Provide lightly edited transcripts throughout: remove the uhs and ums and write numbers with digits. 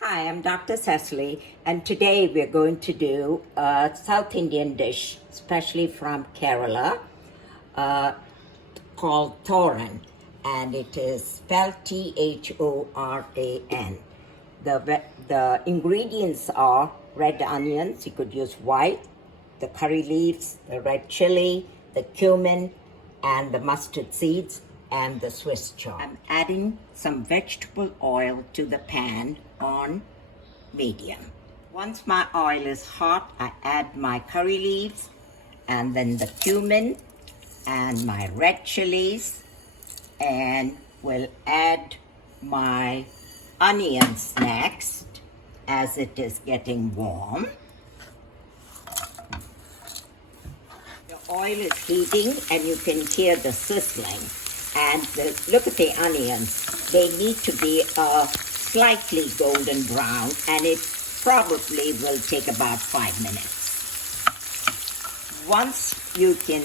Hi, I'm Dr. Cecily, and today we're going to do a South Indian dish, especially from Kerala, uh, called Thoran, and it is spelled Thoran. The ingredients are red onions, you could use white, the curry leaves, the red chili, the cumin, and the mustard seeds, and the Swiss chard. I'm adding some vegetable oil to the pan on medium. Once my oil is hot, I add my curry leaves and then the cumin and my red chilies, and will add my onions next as it is getting warm. The oil is heating and you can hear the sizzling. And look at the onions. They need to be slightly golden brown, and it probably will take about 5 minutes. Once you can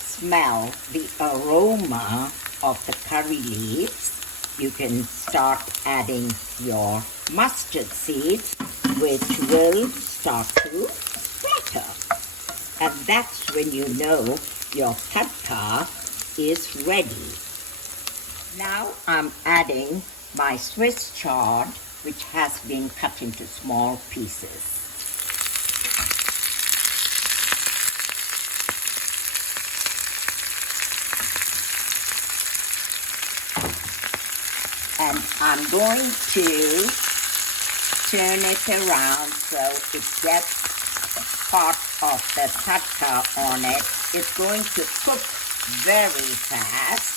smell the aroma of the curry leaves, you can start adding your mustard seeds, which will start to splatter. And that's when you know your tadka is ready. Now I'm adding my Swiss chard, which has been cut into small pieces. And I'm going to turn it around so it gets part of the tadka on it. It's going to cook very fast.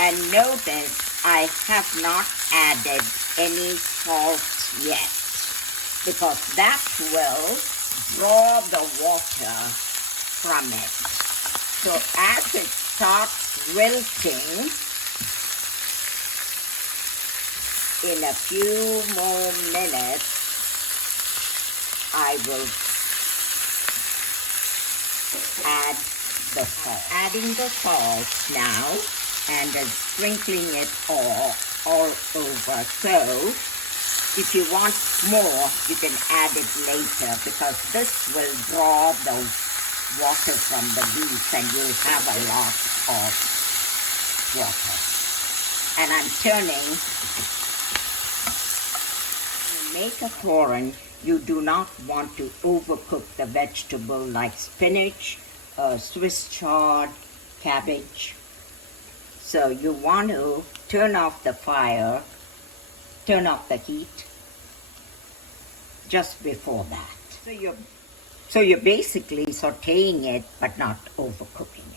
And notice I have not added any salt yet, because that will draw the water from it. So as it starts wilting, in a few more minutes, I will add the salt. Adding the salt now and then sprinkling it all over. So if you want more, you can add it later, because this will draw the water from the leaves and you'll have a lot of water. And I'm turning. When you make a thoran, you do not want to overcook the vegetable like spinach, Swiss chard, cabbage. So you want to turn off the fire, turn off the heat just before that. So you're basically sautéing it but not overcooking.